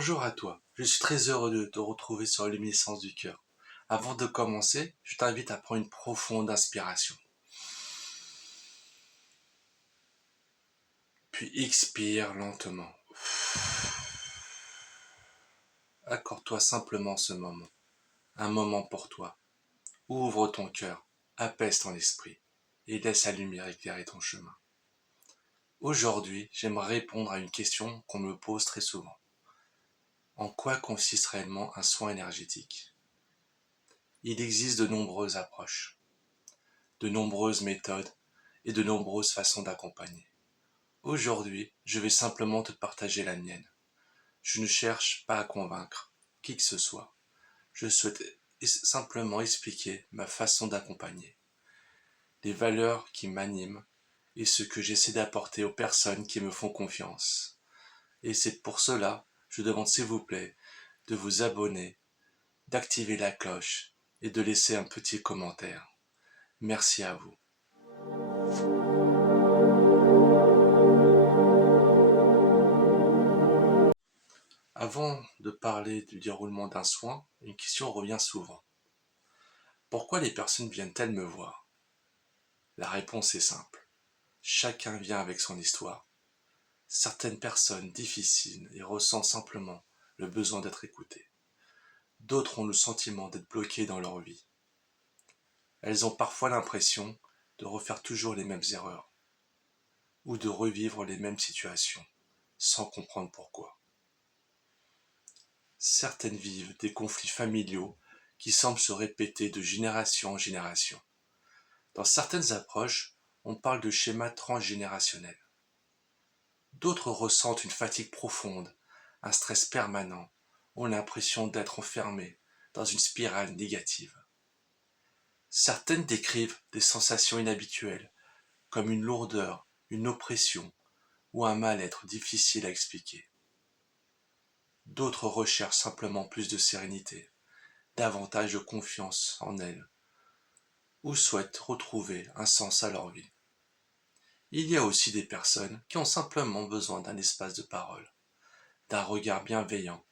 Bonjour à toi, je suis très heureux de te retrouver sur la luminescence du cœur. Avant de commencer, je t'invite à prendre une profonde inspiration. Puis expire lentement. Accorde-toi simplement ce moment, un moment pour toi. Ouvre ton cœur, apaise ton esprit et laisse la lumière éclairer ton chemin. Aujourd'hui, j'aimerais répondre à une question qu'on me pose très souvent. En quoi consiste réellement un soin énergétique? Il existe de nombreuses approches, de nombreuses méthodes et de nombreuses façons d'accompagner. Aujourd'hui, je vais simplement te partager la mienne. Je ne cherche pas à convaincre qui que ce soit. Je souhaite simplement expliquer ma façon d'accompagner, les valeurs qui m'animent et ce que j'essaie d'apporter aux personnes qui me font confiance. Et c'est pour cela, je demande s'il vous plaît de vous abonner, d'activer la cloche et de laisser un petit commentaire. Merci à vous. Avant de parler du déroulement d'un soin, une question revient souvent. Pourquoi les personnes viennent-elles me voir? La réponse est simple. Chacun vient avec son histoire. Certaines personnes difficiles et ressentent simplement le besoin d'être écoutées. D'autres ont le sentiment d'être bloquées dans leur vie. Elles ont parfois l'impression de refaire toujours les mêmes erreurs ou de revivre les mêmes situations sans comprendre pourquoi. Certaines vivent des conflits familiaux qui semblent se répéter de génération en génération. Dans certaines approches, on parle de schémas transgénérationnels. D'autres ressentent une fatigue profonde, un stress permanent, ont l'impression d'être enfermés dans une spirale négative. Certaines décrivent des sensations inhabituelles, comme une lourdeur, une oppression ou un mal-être difficile à expliquer. D'autres recherchent simplement plus de sérénité, davantage de confiance en elles, ou souhaitent retrouver un sens à leur vie. Il y a aussi des personnes qui ont simplement besoin d'un espace de parole, d'un regard bienveillant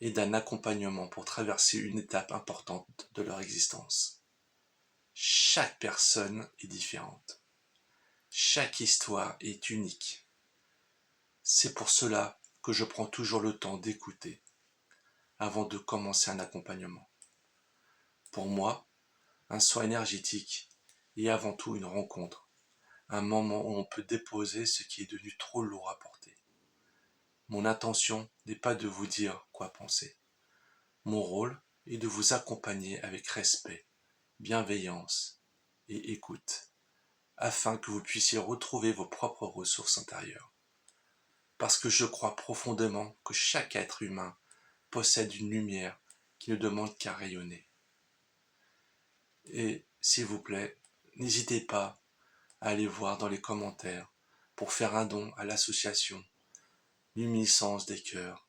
et d'un accompagnement pour traverser une étape importante de leur existence. Chaque personne est différente. Chaque histoire est unique. C'est pour cela que je prends toujours le temps d'écouter avant de commencer un accompagnement. Pour moi, un soin énergétique est avant tout une rencontre, un moment où on peut déposer ce qui est devenu trop lourd à porter. Mon intention n'est pas de vous dire quoi penser. Mon rôle est de vous accompagner avec respect, bienveillance et écoute, afin que vous puissiez retrouver vos propres ressources intérieures. Parce que je crois profondément que chaque être humain possède une lumière qui ne demande qu'à rayonner. Et s'il vous plaît, n'hésitez pas à aller voir dans les commentaires pour faire un don à l'association Luminescence des Cœurs.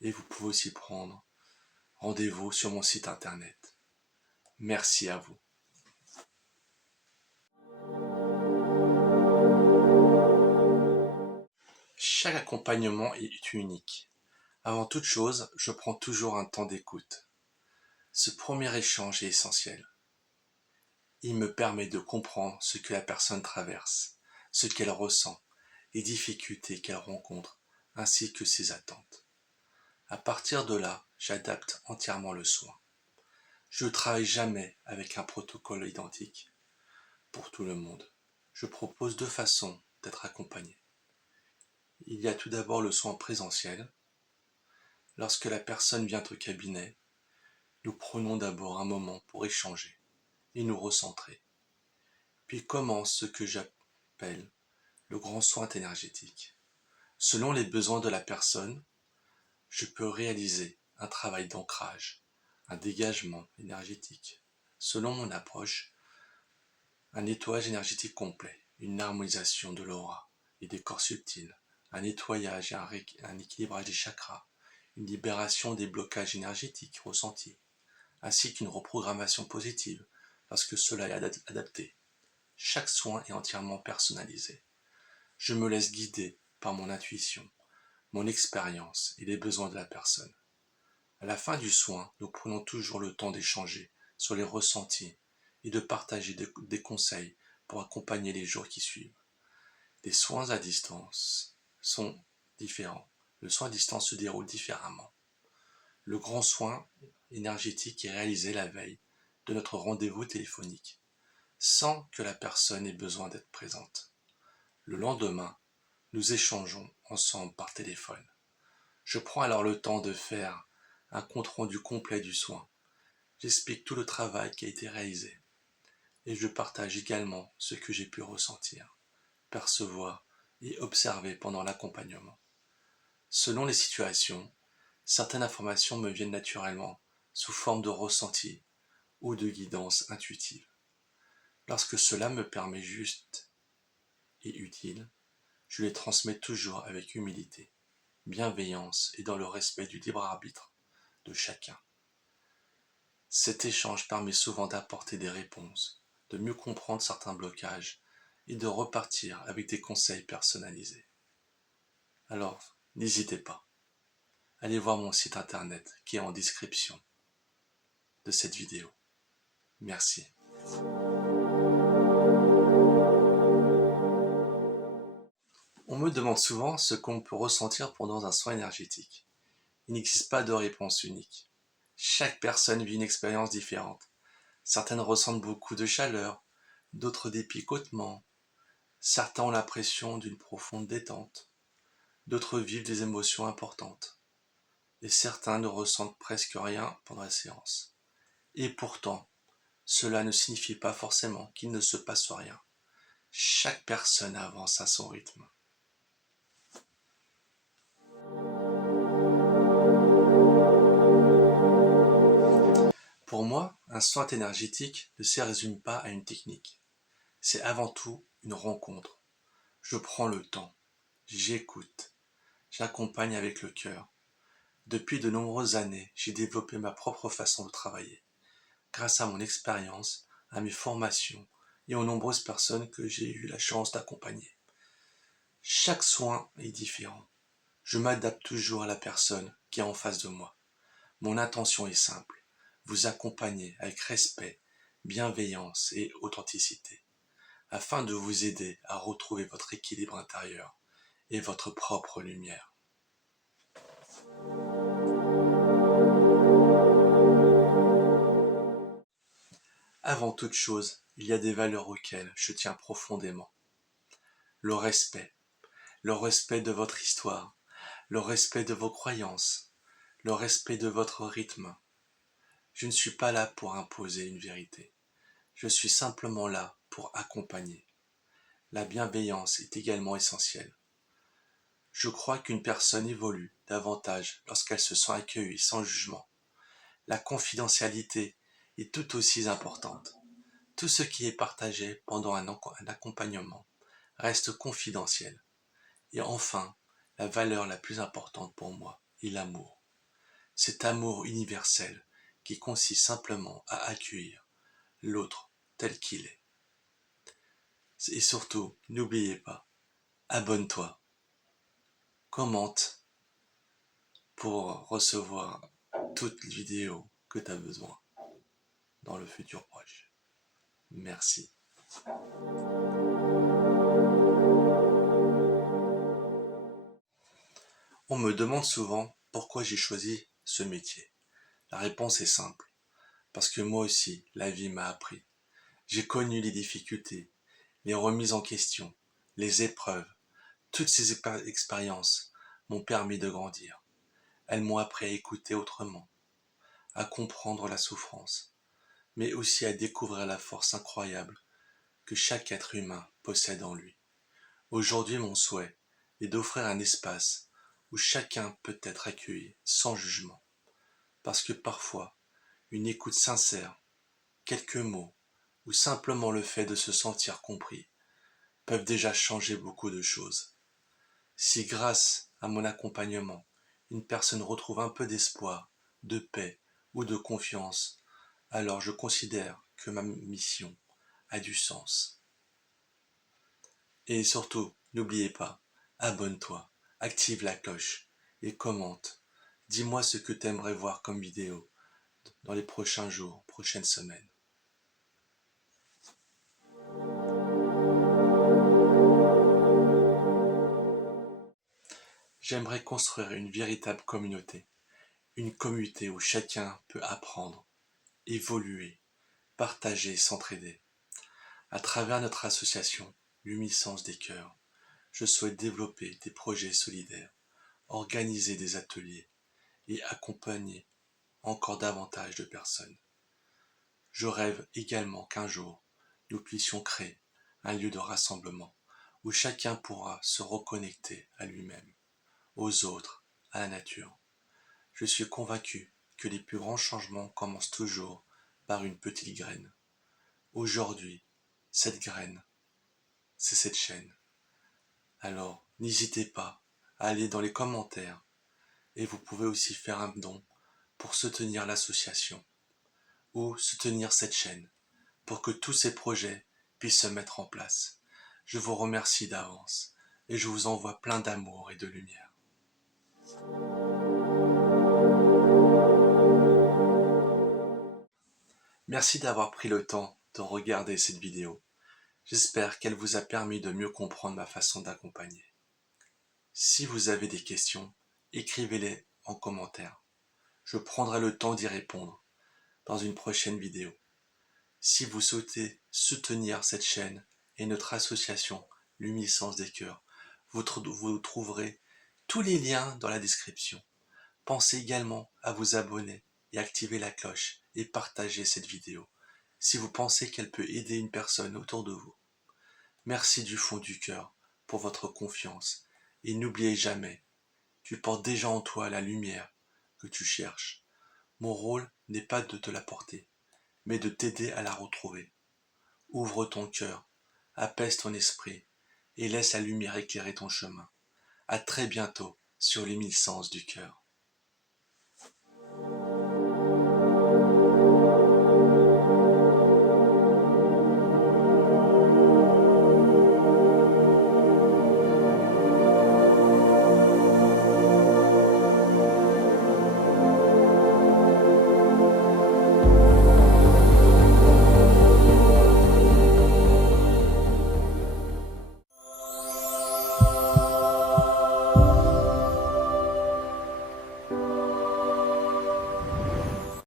Et vous pouvez aussi prendre rendez-vous sur mon site internet. Merci à vous. Chaque accompagnement est unique. Avant toute chose, je prends toujours un temps d'écoute. Ce premier échange est essentiel. Il me permet de comprendre ce que la personne traverse, ce qu'elle ressent, les difficultés qu'elle rencontre, ainsi que ses attentes. À partir de là, j'adapte entièrement le soin. Je ne travaille jamais avec un protocole identique pour tout le monde. Je propose deux façons d'être accompagné. Il y a tout d'abord le soin présentiel. Lorsque la personne vient au cabinet, nous prenons d'abord un moment pour échanger et nous recentrer. Puis commence ce que j'appelle le grand soin énergétique. Selon les besoins de la personne, je peux réaliser un travail d'ancrage, un dégagement énergétique. Selon mon approche, un nettoyage énergétique complet, une harmonisation de l'aura et des corps subtils, un nettoyage et un équilibrage des chakras, une libération des blocages énergétiques ressentis, ainsi qu'une reprogrammation positive lorsque cela est adapté. Chaque soin est entièrement personnalisé. Je me laisse guider par mon intuition mon expérience et les besoins de la personne. À la fin du soin, nous prenons toujours le temps d'échanger sur les ressentis et de partager des conseils pour accompagner les jours qui suivent. Les soins à distance sont différents. Le soin à distance se déroule différemment. Le grand soin énergétique est réalisé la veille de notre rendez-vous téléphonique, sans que la personne ait besoin d'être présente. Le lendemain, nous échangeons ensemble par téléphone. Je prends alors le temps de faire un compte-rendu complet du soin. J'explique tout le travail qui a été réalisé et je partage également ce que j'ai pu ressentir, percevoir et observer pendant l'accompagnement. Selon les situations, certaines informations me viennent naturellement sous forme de ressenti ou de guidance intuitive. Lorsque cela me permet juste et utile, je les transmets toujours avec humilité, bienveillance et dans le respect du libre arbitre de chacun. Cet échange permet souvent d'apporter des réponses, de mieux comprendre certains blocages et de repartir avec des conseils personnalisés. Alors, n'hésitez pas, allez voir mon site internet qui est en description de cette vidéo. Merci. On me demande souvent ce qu'on peut ressentir pendant un soin énergétique. Il n'existe pas de réponse unique. Chaque personne vit une expérience différente. Certaines ressentent beaucoup de chaleur, d'autres des picotements. Certains ont l'impression d'une profonde détente. D'autres vivent des émotions importantes. Et certains ne ressentent presque rien pendant la séance. Et pourtant, cela ne signifie pas forcément qu'il ne se passe rien. Chaque personne avance à son rythme. Pour moi, un soin énergétique ne se résume pas à une technique. C'est avant tout une rencontre. Je prends le temps, j'écoute, j'accompagne avec le cœur. Depuis de nombreuses années, j'ai développé ma propre façon de travailler, grâce à mon expérience, à mes formations et aux nombreuses personnes que j'ai eu la chance d'accompagner. Chaque soin est différent. Je m'adapte toujours à la personne qui est en face de moi. Mon intention est simple, vous accompagner avec respect, bienveillance et authenticité, afin de vous aider à retrouver votre équilibre intérieur et votre propre lumière. Avant toute chose, il y a des valeurs auxquelles je tiens profondément. Le respect de votre histoire, le respect de vos croyances, le respect de votre rythme. Je ne suis pas là pour imposer une vérité. Je suis simplement là pour accompagner. La bienveillance est également essentielle. Je crois qu'une personne évolue davantage lorsqu'elle se sent accueillie sans jugement. La confidentialité est tout aussi importante. Tout ce qui est partagé pendant un accompagnement reste confidentiel. Et enfin, la valeur la plus importante pour moi est l'amour. Cet amour universel qui consiste simplement à accueillir l'autre tel qu'il est. Et surtout, n'oubliez pas, abonne-toi, commente pour recevoir toutes les vidéos que tu as besoin dans le futur proche. Merci. On me demande souvent pourquoi j'ai choisi ce métier. La réponse est simple. Parce que moi aussi, la vie m'a appris. J'ai connu les difficultés, les remises en question, les épreuves. Toutes ces expériences m'ont permis de grandir. Elles m'ont appris à écouter autrement, à comprendre la souffrance, mais aussi à découvrir la force incroyable que chaque être humain possède en lui. Aujourd'hui, mon souhait est d'offrir un espace où chacun peut être accueilli sans jugement. Parce que parfois, une écoute sincère, quelques mots, ou simplement le fait de se sentir compris, peuvent déjà changer beaucoup de choses. Si grâce à mon accompagnement, une personne retrouve un peu d'espoir, de paix ou de confiance, alors je considère que ma mission a du sens. Et surtout, n'oubliez pas, abonne-toi, active la cloche et commente. Dis-moi ce que tu aimerais voir comme vidéo dans les prochains jours, prochaines semaines. J'aimerais construire une véritable communauté où chacun peut apprendre, évoluer, partager et s'entraider. À travers notre association, l'Unisens des Cœurs, je souhaite développer des projets solidaires, organiser des ateliers et accompagner encore davantage de personnes. Je rêve également qu'un jour, nous puissions créer un lieu de rassemblement où chacun pourra se reconnecter à lui-même, aux autres, à la nature. Je suis convaincu que les plus grands changements commencent toujours par une petite graine. Aujourd'hui, cette graine, c'est cette chaîne. Alors, n'hésitez pas à aller dans les commentaires et vous pouvez aussi faire un don pour soutenir l'association ou soutenir cette chaîne pour que tous ces projets puissent se mettre en place. Je vous remercie d'avance et je vous envoie plein d'amour et de lumière. Merci d'avoir pris le temps de regarder cette vidéo. J'espère qu'elle vous a permis de mieux comprendre ma façon d'accompagner. Si vous avez des questions, écrivez-les en commentaire. Je prendrai le temps d'y répondre dans une prochaine vidéo. Si vous souhaitez soutenir cette chaîne et notre association, l'Unisens des Cœurs, vous trouverez tous les liens dans la description. Pensez également à vous abonner et activer la cloche et partager cette vidéo si vous pensez qu'elle peut aider une personne autour de vous. Merci du fond du cœur pour votre confiance et n'oubliez jamais, tu portes déjà en toi la lumière que tu cherches. Mon rôle n'est pas de te l'apporter, mais de t'aider à la retrouver. Ouvre ton cœur, apaise ton esprit et laisse la lumière éclairer ton chemin. À très bientôt sur les 1000 sens du cœur.